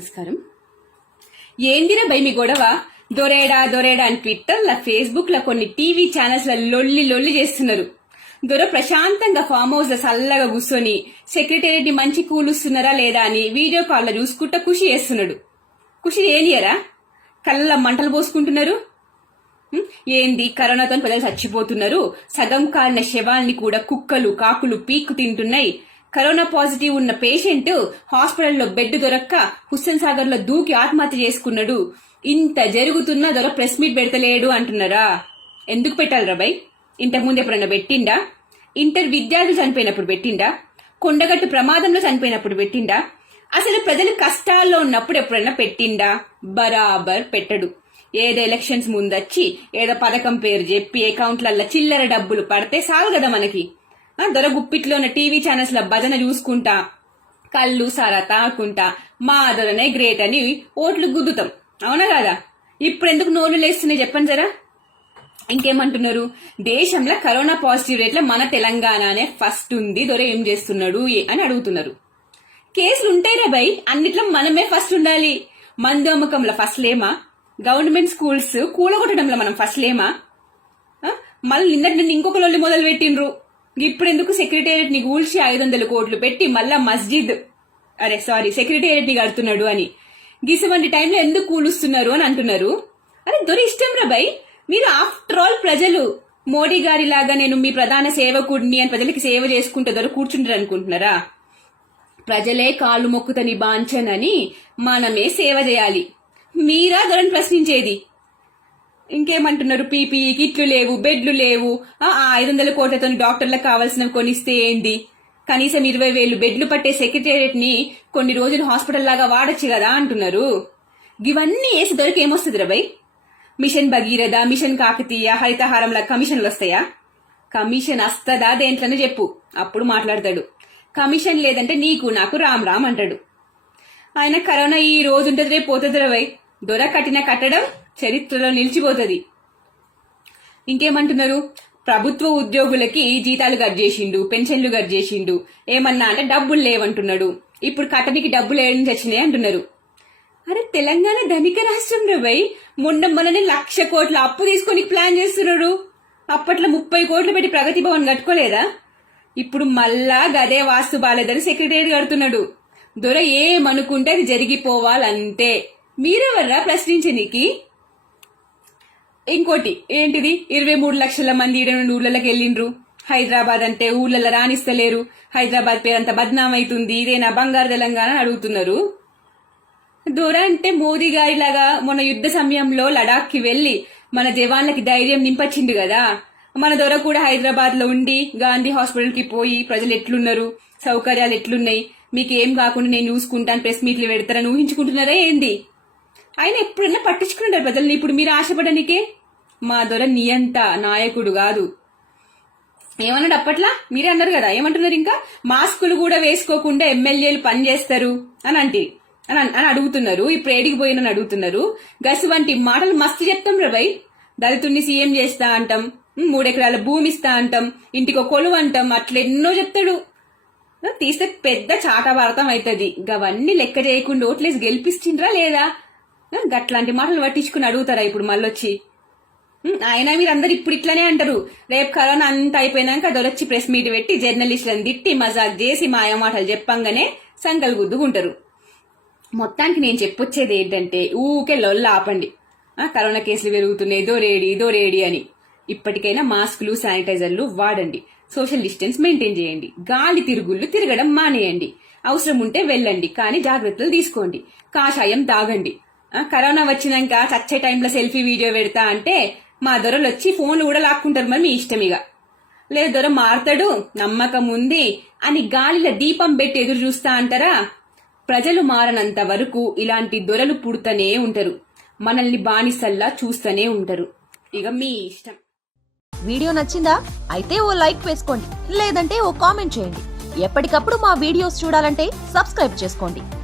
నమస్కారం. ఏందిరా భయ మీ గొడవ? దొరేడా దొరేడా అని ట్విట్టర్ల ఫేస్బుక్ల కొన్ని టీవీ ఛానల్స్ల లొల్లి లొల్లి చేస్తున్నారు. దొర ప్రశాంతంగా ఫామ్ హౌస్లో చల్లగా కూర్చొని సెక్రటేరియట్ని మంచి కూలుస్తున్నారా లేదా అని వీడియో కాల్లో చూసుకుంటా ఖుషి చేస్తున్నాడు. ఖుషి ఏనియరా? కళ్ళ మంటలు పోసుకుంటున్నారు? ఏంది? కరోనాతో ప్రజలు చచ్చిపోతున్నారు. సగం కాలిన శవాల్ని కూడా కుక్కలు కాకులు పీక్కు తింటున్నాయి. కరోనా పాజిటివ్ ఉన్న పేషెంట్ హాస్పిటల్లో బెడ్ దొరక్క హుస్సేన్ సాగర్లో దూకి ఆత్మహత్య చేసుకున్నాడు. ఇంత జరుగుతున్నా దొర ప్రెస్ మీట్ పెడతలేడు అంటున్నారా? ఎందుకు పెట్టాలి రాబాయ్ ఇంతకుముందు ఎప్పుడన్నా పెట్టిండా? ఇంటర్ విద్యార్థులు చనిపోయినప్పుడు పెట్టిండా? కొండగట్టు ప్రమాదంలో చనిపోయినప్పుడు పెట్టిండా? అసలు ప్రజలు కష్టాల్లో ఉన్నప్పుడు ఎప్పుడైనా పెట్టిండా? బరాబర్ పెట్టడు. ఏదో ఎలక్షన్స్ ముందొచ్చి ఏదో పథకం పేరు చెప్పి అకౌంట్లల్లో చిల్లర డబ్బులు పడితే సాగు కదా మనకి. దొరగుప్పిట్లో దొర గుప్పిట్లో ఉన్న టీవీ ఛానల్స్లో భజన చూసుకుంటా కళ్ళు సారా తాకుంటా మా దొరనే గ్రేట్ అని ఓట్లు గుద్దుతాం. అవునా కాదా? ఇప్పుడు ఎందుకు నోరు లేస్తున్నాయి చెప్పండి జరా? ఇంకేమంటున్నారు? దేశంలో కరోనా పాజిటివ్ రేట్ల మన తెలంగాణనే ఫస్ట్ ఉంది దొర ఏం చేస్తున్నాడు ఏ- అని అడుగుతున్నారు. కేసులు ఉంటాయిరా బై అన్నిట్లో మనమే ఫస్ట్ ఉండాలి. మందు అమ్మకంలో ఫస్ట్ లేమా? గవర్నమెంట్ స్కూల్స్ కూలగొట్టడంలో మనం ఫస్ట్ లేమా? మళ్ళీ నిన్నటి నుండి ఇంకొకళ్ళు మొదలు పెట్టిండ్రు ఇప్పుడు ఎందుకు సెక్రటేరియట్ని కూల్చి ఐదు వందల కోట్లు పెట్టి మళ్ళా మస్జిద్? అరే సారీ సెక్రటేరియట్ని కడుతున్నాడు అని. గీసవంటి టైంలో ఎందుకు కూలుస్తున్నారు అని అంటున్నారు? అరే దొరి ఇష్టం రా బై. మీరు ఆఫ్టర్ ఆల్ ప్రజలు. మోడీ గారి లాగా నేను మీ ప్రధాన సేవకుడిని అని ప్రజలకి సేవ చేసుకుంటే దొర కూర్చుంటారు అనుకుంటున్నారా? ప్రజలే కాళ్ళు మొక్కుతని బాంచనని మనమే సేవ చేయాలి. మీరా దొరని ప్రశ్నించేది? ఇంకేమంటున్నారు? పీపీఈ కిట్లు లేవు బెడ్లు లేవు. ఆ ఐదు వందల కోట్లతో డాక్టర్లకు కావాల్సినవి కొనిస్తే ఏంది కనీసం ఇరవై వేలు బెడ్లు పట్టే సెక్రటేరియట్ని కొన్ని రోజులు హాస్పిటల్ లాగా వాడొచ్చు కదా అంటున్నారు. ఇవన్నీ వేసి దొరికి ఏమొస్తుంది రబై మిషన్ భగీరథ మిషన్ కాకతీయ హరితహారంలా కమిషన్లు వస్తాయా కమిషన్ వస్తదా దేంట్లోనే చెప్పు. అప్పుడు మాట్లాడతాడు. కమిషన్ లేదంటే నీకు నాకు రామ్ రామ్ అంటాడు. ఆయన కరోనా ఈ రోజు ఉంటది రేపు పోతుంది రవై దొర కట్టిన కట్టడం? చరిత్రలో నిలిచిపోతుంది. ఇంకేమంటున్నారు? ప్రభుత్వ ఉద్యోగులకి జీతాలు కట్ చేసిండు పెన్షన్లు కట్ చేసిండు ఏమన్నా అంటే డబ్బులు లేవంటున్నాడు. ఇప్పుడు కటనికి డబ్బులు ఏడు నుంచి వచ్చినాయి అంటున్నారు. అరే తెలంగాణ ధనిక రాష్ట్రం రవై మొన్న మొన్ననే లక్ష కోట్ల అప్పు తీసుకొని ప్లాన్ చేస్తున్నాడు అప్పట్లో ముప్పై కోట్లు పెట్టి ప్రగతి భవన్ కట్టుకోలేదా? ఇప్పుడు మళ్ళా గదే వాస్తు బాలేదని సెక్రటరీ కడుతున్నాడు. దొర ఏమనుకుంటే అది జరిగిపోవాలంటే మీరెవర్రా ప్రశ్నించనీకి ఇంకోటి ఏంటిది? ఇరవై మూడు లక్షల మంది ఈడ నుండి ఊర్లలోకి వెళ్ళిండ్రు. హైదరాబాద్ అంటే ఊళ్ళలో రాణిస్తలేరు. హైదరాబాద్ పేరంతా బద్నాం అవుతుంది ఇదేనా బంగారు తెలంగాణ అని అడుగుతున్నారు. దొర అంటే మోదీ గారిలాగా మన యుద్ధ సమయంలో లడాక్కి వెళ్ళి మన జవాన్లకి ధైర్యం నింపచ్చిండు కదా. మన దొర కూడా హైదరాబాద్లో ఉండి గాంధీ హాస్పిటల్కి పోయి ప్రజలు ఎట్లున్నారు? సౌకర్యాలు ఎట్లున్నాయి? మీకు ఏం కాకుండా నేను చూసుకుంటాను ప్రెస్ మీట్లు పెడతారని ఊహించుకుంటున్నారా ఏంది? ఆయన ఎప్పుడన్నా పట్టించుకున్నారు ప్రజల్ని ఇప్పుడు మీరు ఆశపడనికే? మా దొర నియంత నాయకుడు కాదు. ఏమన్నాడు అప్పట్లా? మీరే అన్నారు కదా ఏమంటున్నారు ఇంకా? మాస్కులు కూడా వేసుకోకుండా ఎమ్మెల్యేలు పనిచేస్తారు అని అంటే అని అని అడుగుతున్నారు. ఇప్పుడు ఏడికి పోయినని అడుగుతున్నారు. గసి వంటి మాటలు మస్తు చెప్తాం రవై దళితుడిని సీఎం చేస్తా అంటాం మూడెకరాల భూమి ఇస్తా అంటాం ఇంటికి కొలువు అంటాం అట్లా ఎన్నో చెప్తాడు తీస్తే పెద్ద చాటభారతం అవుతుంది గవన్నీ లెక్క చేయకుండా ఓట్లేసి గెలిపిస్తుండ్రా లేదా? గట్లాంటి మాటలు పట్టించుకుని అడుగుతారా ఇప్పుడు మళ్ళొచ్చి? ఆయన మీరు అందరు ఇప్పుడు ఇట్లానే అంటారు. రేపు కరోనా అంతా అయిపోయినాక దొరొచ్చి ప్రెస్ మీట్ పెట్టి జర్నలిస్టులను తిట్టి మజాక్ చేసి మాయ మాటలు చెప్పంగానే సంకల్ గుద్దుకుంటారు. మొత్తానికి నేను చెప్పొచ్చేది ఏంటంటే ఊకే లొల్ల ఆపండి. కరోనా కేసులు పెరుగుతున్నాయి దోరేడి దోరేడి అని. ఇప్పటికైనా మాస్కులు శానిటైజర్లు వాడండి. సోషల్ డిస్టెన్స్ మెయింటైన్ చేయండి. గాలి తిరుగుళ్ళు తిరగడం మానేయండి. అవసరం ఉంటే వెళ్ళండి కానీ జాగ్రత్తలు తీసుకోండి. కాషాయం తాగండి. కరోనా వచ్చినాక చచ్చే టైంలో సెల్ఫీ వీడియో పెడతా అంటే మా దొరలు వచ్చి ఫోన్లు కూడా లాక్కుంటారు మరి మీ ఇష్టం ఇక. లేదు దొర మారతాడు నమ్మకం ఉంది అని గాలిలో దీపం పెట్టి ఎదురు చూస్తా అంటారా? ప్రజలు మారనంత వరకు ఇలాంటి దొరలు పుడుతూనే ఉంటారు. మనల్ని బానిసల్లా చూస్తూనే ఉంటారు. ఇక మీ ఇష్టం. వీడియో నచ్చిందా? అయితే ఓ లైక్ వేసుకోండి. లేదంటే ఓ కామెంట్ చేయండి. ఎప్పటికప్పుడు మా వీడియోస్ చూడాలంటే సబ్స్క్రైబ్ చేసుకోండి.